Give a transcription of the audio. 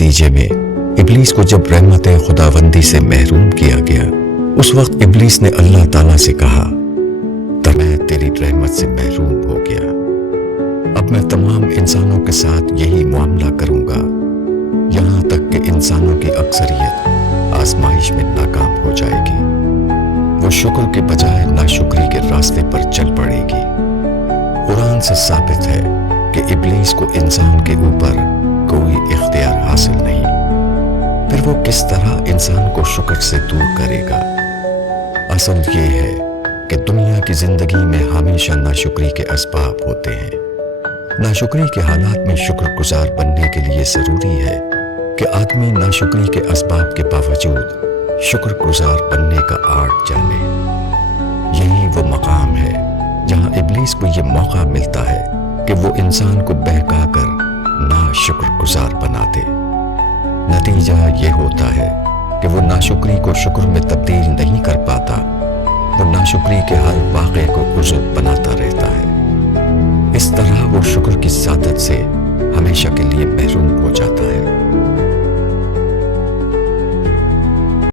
नतीजे में इब्लीस को जब रहमत खुदावंदी से महरूम किया गया, उस वक्त इब्लीस ने अल्लाह ताला से कहा, तब मैं तेरी रहमत से महरूम हो गया, अब मैं तमाम इंसानों के साथ यही मामला करूंगा, यहाँ तक कि इंसानों की अक्सरियत आजमाइश में नाकाम हो जाएगी। वो शुक्र के बजाय नाशुक्री के रास्ते पर चल पड़ेगी। कुरान से साबित है कि इब्लीस को इंसान के ऊपर कोई इख्तियार हासिल नहीं, फिर वो किस तरह इंसान को शुक्र से दूर करेगा। असल ये है कि दुनिया की जिंदगी में हमेशा नाशुक्री के असबाब होते हैं। नाशुक्री के हालात में शुक्रगुजार बनने के लिए ज़रूरी है कि आदमी नाशुक्री के असबाब के बावजूद शुक्रगुजार बनने का आर्ट जाने। यही वो मकाम है जहाँ इब्लीस को ये मौका मिलता है कि वो इंसान को बहका कर नाशुक्रगुजार बना दे। नतीजा ये होता है कि वो नाशुक्री को शुक्र में तब्दील नहीं कर पाता, वो नाशुक्री के हर वाक़े को उज़्र बनाता रहता है। इस तरह वो शुक्र की सादत से हमेशा के लिए महरूम हो जाता है।